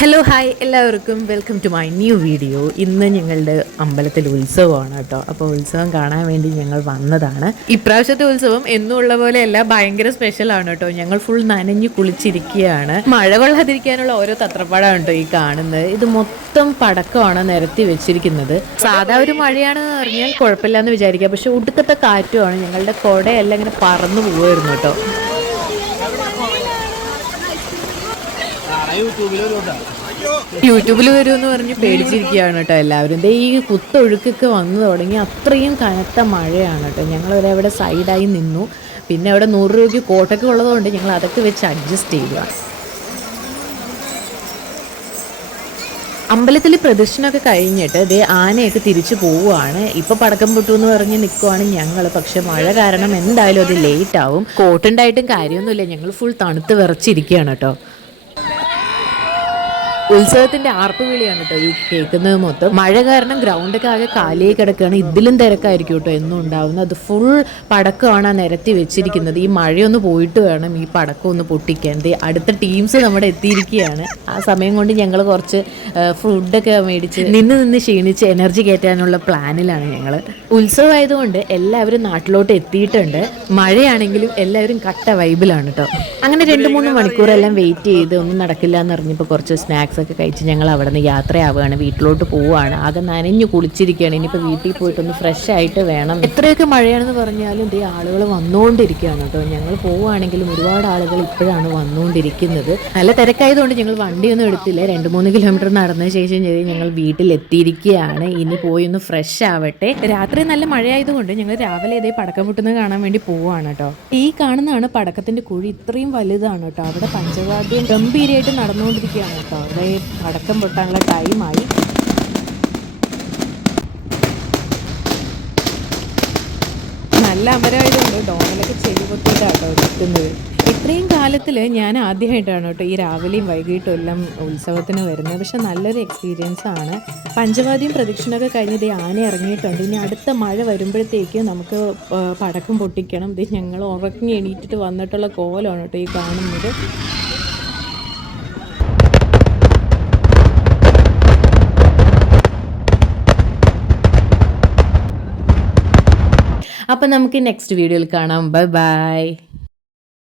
Hello hi എല്ലാവർക്കും welcome to my new video. ഇന്ന് ഞങ്ങളുടെ അമ്പലത്തിൽ ഉത്സവമാണ് കേട്ടോ. അപ്പോൾ ഉത്സവം കാണാൻ വേണ്ടി ഞങ്ങൾ വന്നതാണ്. ഇപ്രാവശ്യത്തെ ഉത്സവം എന്നുമുള്ള പോലെയല്ല, ഭയങ്കര സ്പെഷ്യലാണ് കേട്ടോ. ഞങ്ങൾ ഫുൾ നനഞ്ഞു കുളിച്ചിരിക്കുകയാണ്. മഴ കൊള്ളാതിരിക്കാനുള്ള ഓരോ തത്രപ്പാടാണ് കേട്ടോ ഈ കാണുന്നത്. ഇത് മൊത്തം പടക്കമാണ് നിരത്തി വെച്ചിരിക്കുന്നത്. സാധാ ഒരു മഴയാണെന്ന് പറഞ്ഞാൽ കുഴപ്പമില്ലാന്ന് വിചാരിക്കുക, പക്ഷെ ഒടുക്കത്തെ കാറ്റുമാണ്. ഞങ്ങളുടെ കുടയെല്ലാം ഇങ്ങനെ പറന്നു പോവായിരുന്നു കേട്ടോ. യൂട്യൂബിൽ വരുമെന്ന് പറഞ്ഞ് പേടിച്ചിരിക്കുകയാണ് കേട്ടോ എല്ലാവരും. ഈ കുത്തൊഴുക്കൊക്കെ വന്നു തുടങ്ങി. അത്രയും കനത്ത മഴയാണ് കേട്ടോ. ഞങ്ങളൊരു അവിടെ സൈഡായി നിന്നു. പിന്നെ അവിടെ 100 രൂപയ്ക്ക് കോട്ടൊക്കെ ഉള്ളതുകൊണ്ട് ഞങ്ങൾ അതൊക്കെ വെച്ച് അഡ്ജസ്റ്റ് ചെയ്യുക. അമ്പലത്തിൽ പ്രദക്ഷിണമൊക്കെ കഴിഞ്ഞിട്ട് ദേ ആനയൊക്കെ തിരിച്ചു പോവുകയാണ്. ഇപ്പൊ പടക്കം പൊട്ടു എന്ന് പറഞ്ഞ് നിൽക്കുവാണ് ഞങ്ങൾ. പക്ഷെ മഴ കാരണം എന്തായാലും അത് ലേറ്റ് ആവും. കോട്ടുണ്ടായിട്ടും കാര്യമൊന്നുമില്ല, ഞങ്ങൾ ഫുൾ തണുത്ത് വിറച്ചിരിക്കുകയാണ് കേട്ടോ. ഉത്സവത്തിന്റെ ആർപ്പുവിളിയാണ് കേട്ടോ ഈ കേൾക്കുന്നത് മൊത്തം. മഴ കാരണം ഗ്രൗണ്ടൊക്കെ ആകെ കാലിയായി കിടക്കുകയാണ്. ഇതിലും തിരക്കായിരിക്കും കേട്ടോ എന്നും ഉണ്ടാവുന്നത്. അത് ഫുൾ പടക്കമാണ് നിരത്തി വെച്ചിരിക്കുന്നത്. ഈ മഴയൊന്ന് പോയിട്ട് വേണം ഈ പടക്കം ഒന്ന് പൊട്ടിക്കാൻ. അടുത്ത ടീംസ് നമ്മുടെ എത്തിയിരിക്കുകയാണ്. ആ സമയം കൊണ്ട് ഞങ്ങൾ കുറച്ച് ഫുഡൊക്കെ മേടിച്ച് നിന്ന് ക്ഷീണിച്ച് എനർജി കയറ്റാനുള്ള പ്ലാനിലാണ് ഞങ്ങൾ. ഉത്സവമായതുകൊണ്ട് എല്ലാവരും നാട്ടിലോട്ട് എത്തിയിട്ടുണ്ട്. മഴയാണെങ്കിലും എല്ലാവരും കട്ട വൈബിലാണ് കേട്ടോ. അങ്ങനെ 2-3 മണിക്കൂറെല്ലാം വെയിറ്റ് ചെയ്ത് ഒന്നും നടക്കില്ല എന്ന് അറിഞ്ഞപ്പോൾ കുറച്ച് സ്നാക്സ് ഒക്കെ കഴിച്ച് ഞങ്ങൾ അവിടെ നിന്ന് യാത്രയാവുകയാണ്. വീട്ടിലോട്ട് പോവുകയാണ്. ആകെ നനഞ്ഞു കുളിച്ചിരിക്കുകയാണ്. ഇനിയിപ്പോൾ വീട്ടിൽ പോയിട്ടൊന്ന് ഫ്രഷ് ആയിട്ട് വേണം. എത്രയൊക്കെ മഴയാണെന്ന് പറഞ്ഞാലും ഇതേ ആളുകൾ വന്നുകൊണ്ടിരിക്കുകയാണ് കേട്ടോ. ഞങ്ങൾ പോവുകയാണെങ്കിലും ഒരുപാട് ആളുകൾ ഇപ്പോഴാണ് വന്നുകൊണ്ടിരിക്കുന്നത്. നല്ല തിരക്കായതുകൊണ്ട് ഞങ്ങൾ വണ്ടിയൊന്നും എടുത്തില്ല. 2-3 കിലോമീറ്റർ നടന്ന ശേഷം ഞങ്ങൾ വീട്ടിലെത്തിയിരിക്കുകയാണ്. ഇനി പോയി ഒന്ന് ഫ്രഷ് ആവട്ടെ. രാത്രി നല്ല മഴയായതുകൊണ്ട് ഞങ്ങൾ രാവിലെ ഇതേ പടക്കം പൊട്ടുന്നത് കാണാൻ വേണ്ടി പോവുകയാണ് കേട്ടോ. ഈ കാണുന്നതാണ് പടക്കത്തിന്റെ കുഴി. ഇത്രയും വലുതാണ് കേട്ടോ. അവിടെ പഞ്ചവാദ്യം ഗംഭീരമായിട്ട് നടന്നുകൊണ്ടിരിക്കുകയാണ് കേട്ടോ. അവിടെ പടക്കം പൊട്ടാനുള്ള ടൈമായി. നല്ല അമരമായതുകൊണ്ട് ഡോണിലൊക്കെ ചെവി പൊട്ടിയിട്ടാട്ടോ നിൽക്കുന്നത്. ഇത്രയും കാലത്തിൽ ഞാൻ ആദ്യമായിട്ടാണ് കേട്ടോ ഈ രാവിലെയും വൈകിട്ടും എല്ലാം ഉത്സവത്തിന് വരുന്നത്. പക്ഷെ നല്ലൊരു എക്സ്പീരിയൻസ് ആണ്. പഞ്ചവാദ്യം പ്രദക്ഷിണമൊക്കെ കഴിഞ്ഞ് ആന ഇറങ്ങിയിട്ടുണ്ട്. ഇനി അടുത്ത മഴ വരുമ്പോഴത്തേക്ക് നമുക്ക് പടക്കം പൊട്ടിക്കണം. ഞങ്ങൾ ഉറങ്ങി എണീറ്റിട്ട് വന്നിട്ടുള്ള കോലമാണ് കേട്ടോ ഈ കാണുന്നത്. അപ്പം നമുക്ക് നെക്സ്റ്റ് വീഡിയോയിൽ കാണാം. Bye bye.